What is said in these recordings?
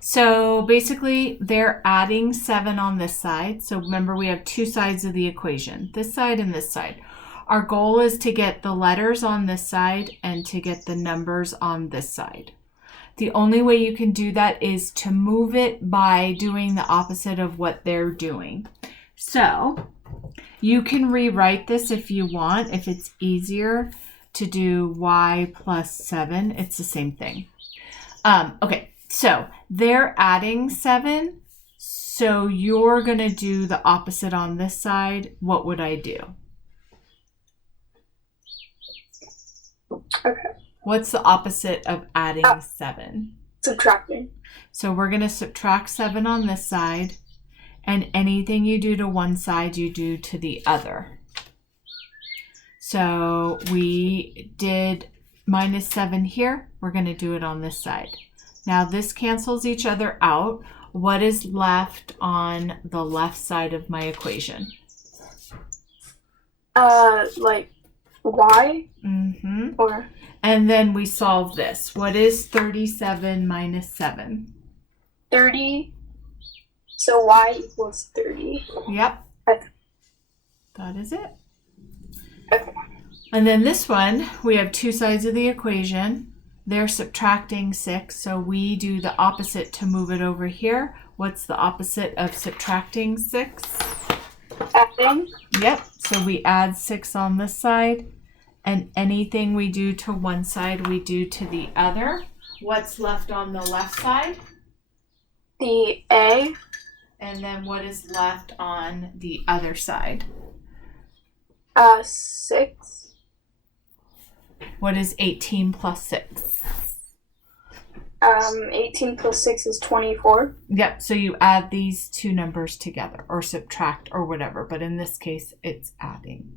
So basically, they're adding 7 on this side. So remember, we have two sides of the equation, this side and this side. Our goal is to get the letters on this side and to get the numbers on this side. The only way you can do that is to move it by doing the opposite of what they're doing. So you can rewrite this if you want, if it's easier to do y plus 7. It's the same thing. Okay, so they're adding 7. So you're going to do the opposite on this side. What would I do? Okay. What's the opposite of adding 7? Subtracting. So we're going to subtract 7 on this side, and anything you do to one side, you do to the other. So we did minus 7 here. We're going to do it on this side. Now this cancels each other out. What is left on the left side of my equation? Like y? Mm-hmm. Or? And then we solve this. What is 37 minus 7? 30. So y equals 30. Yep. Okay. That is it. Okay. And then this one, we have two sides of the equation. They're subtracting 6, so we do the opposite to move it over here. What's the opposite of subtracting 6? Adding. Yep, so we add 6 on this side, and anything we do to one side, we do to the other. What's left on the left side? The a. And then what is left on the other side? 6. What is 18 plus 6? 18 plus 6 is 24. Yep, so you add these two numbers together or subtract or whatever, but in this case, it's adding.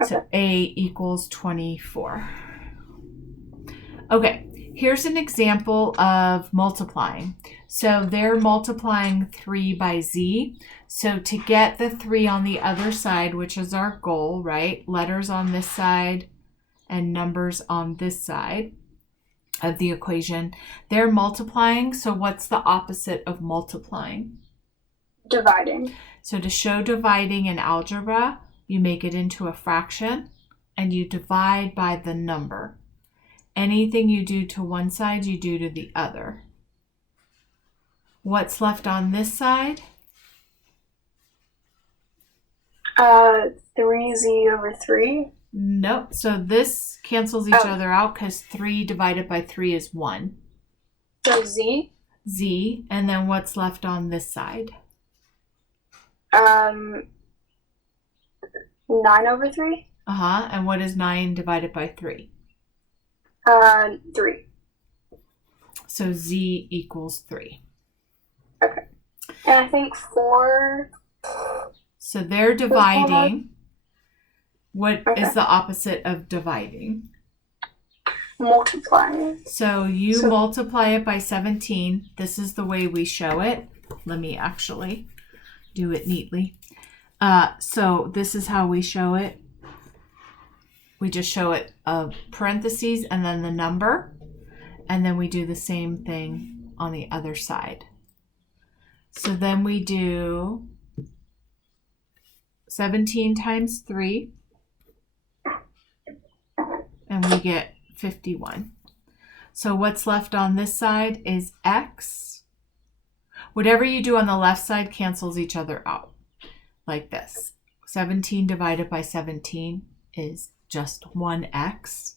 Okay. So A equals 24. Okay, here's an example of multiplying. So they're multiplying 3 by z. So to get the 3 on the other side, which is our goal, right? Letters on this side and numbers on this side of the equation. They're multiplying, so what's the opposite of multiplying? Dividing. So to show dividing in algebra, you make it into a fraction and you divide by the number. Anything you do to one side, you do to the other. What's left on this side? 3z over 3. Nope. So this cancels each other out because 3 divided by 3 is 1. So z. Z. And then what's left on this side? 9 over 3. And what is 9 divided by 3? 3. So z equals 3. Okay. And I think 4. So they're dividing. What is the opposite of dividing? Multiplying. So you multiply it by 17. This is the way we show it. Let me actually do it neatly. So this is how we show it. We just show it of parentheses and then the number. And then we do the same thing on the other side. So then we do 17 times 3. And we get 51. So what's left on this side is x. Whatever you do on the left side cancels each other out, like this. 17 divided by 17 is just 1x,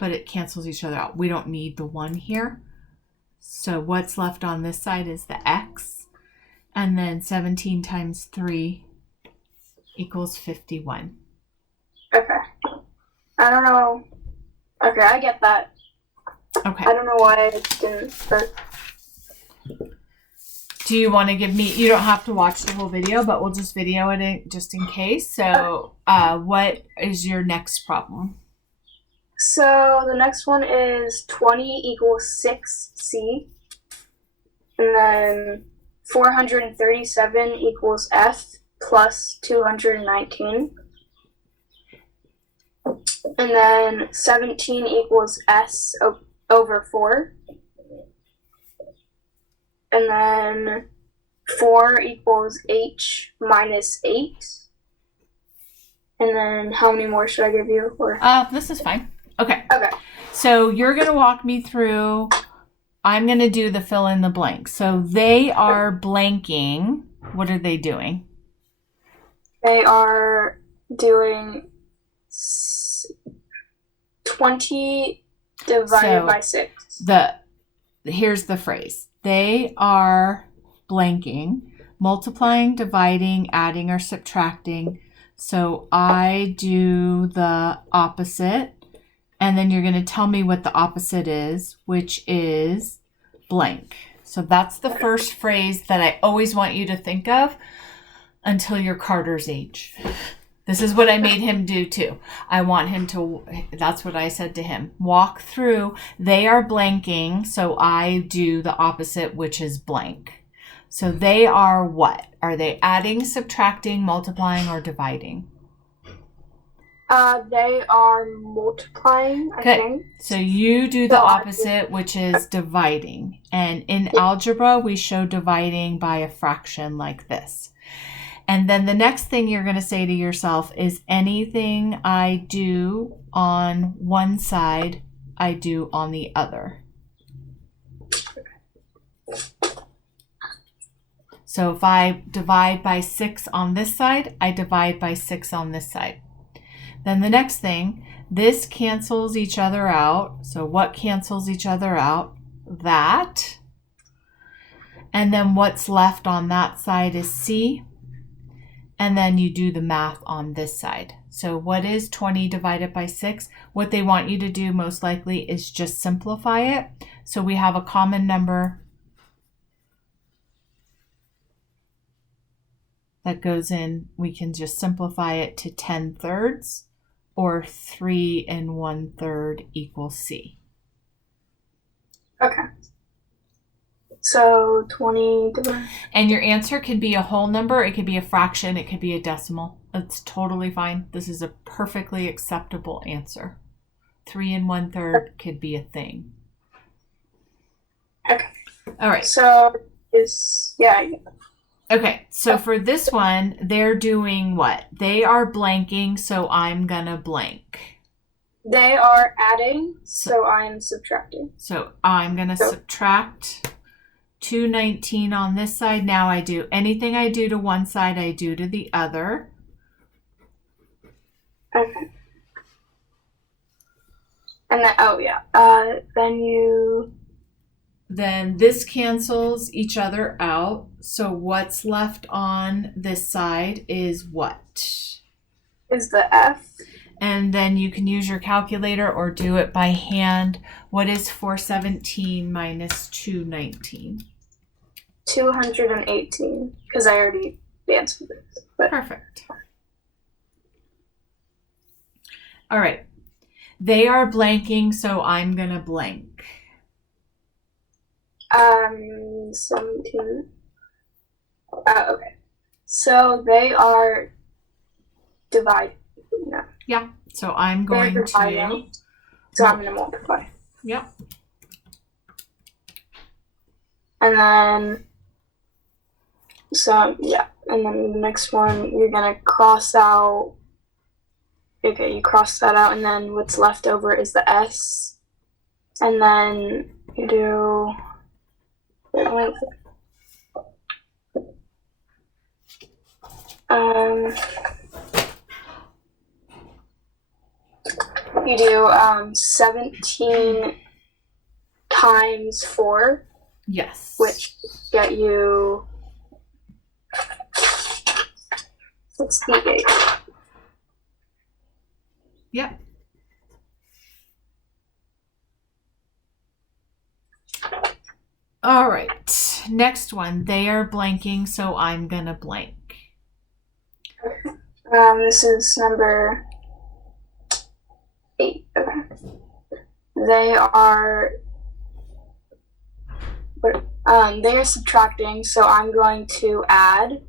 but it cancels each other out. We don't need the 1 here. So what's left on this side is the x. And then 17 times 3 equals 51. Okay. I don't know. Okay, I get that. Okay. I don't know why I didn't, but... Do you want to give me, you don't have to watch the whole video, but we'll just video it just in case. So what is your next problem? So the next one is 20 equals 6c. And then 437 equals f plus 219. And then 17 equals s over 4. and then 4 equals h minus 8. And then how many more should I give you? Or This is fine. Okay. okay. So you're going to walk me through. I'm going to do the fill in the blank. So they are blanking. What are they doing? They are doing 20 divided by 6. Here's the phrase. They are blanking, multiplying, dividing, adding, or subtracting. So I do the opposite, and then you're going to tell me what the opposite is, which is blank. So that's the first phrase that I always want you to think of until you're Carter's age. This is what I made him do too. I want him to, that's what I said to him. Walk through, they are blanking, so I do the opposite, which is blank. So they are what? Are they adding, subtracting, multiplying, or dividing? They are multiplying, I think. So you do the opposite, which is dividing. And in algebra, we show dividing by a fraction like this. And then the next thing you're going to say to yourself is anything I do on one side, I do on the other. So if I divide by 6 on this side, I divide by 6 on this side. Then the next thing, this cancels each other out. So what cancels each other out? That. And then what's left on that side is C. And then you do the math on this side. So what is 20 divided by 6? What they want you to do most likely is just simplify it. So we have a common number that goes in. We can just simplify it to 10/3, or 3 1/3 equals C. Okay. So 20 divided. And your answer could be a whole number, it could be a fraction, it could be a decimal. It's totally fine. This is a perfectly acceptable answer. 3 1/3 could be a thing. Okay. All right. So is Okay, so for this one, they're doing what? They are blanking, so I'm gonna blank. They are adding, so I'm subtracting. So I'm gonna subtract 219 on this side. Now I do anything I do to one side, I do to the other. Okay. And then, Then this cancels each other out. So what's left on this side is what? Is the F. And then you can use your calculator or do it by hand. What is 417 minus 219? 218, because I already answered this. But. Perfect. All right. They are blanking, so I'm going to blank. 17. Okay. So they are dividing. No. Yeah. So I'm going to. So I'm going to multiply. Yep. And then. And then the next one, you're going to cross out. Okay, you cross that out, and then what's left over is the S. And then you do. You do 17 times 4. Yes. Which get you 68. Yep. All right. Next one. They are blanking, so I'm going to blank. This is number 8. Okay. They are subtracting, so I'm going to add,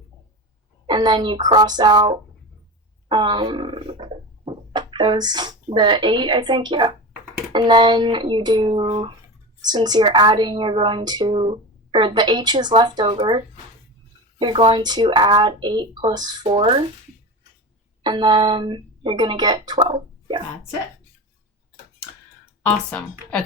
and then you cross out the 8, I think, yeah. And then you do, since you're adding, you're going to or the h is left over, you're going to add 8 plus 4, and then you're going to get 12. Yeah. That's it. Awesome. Okay.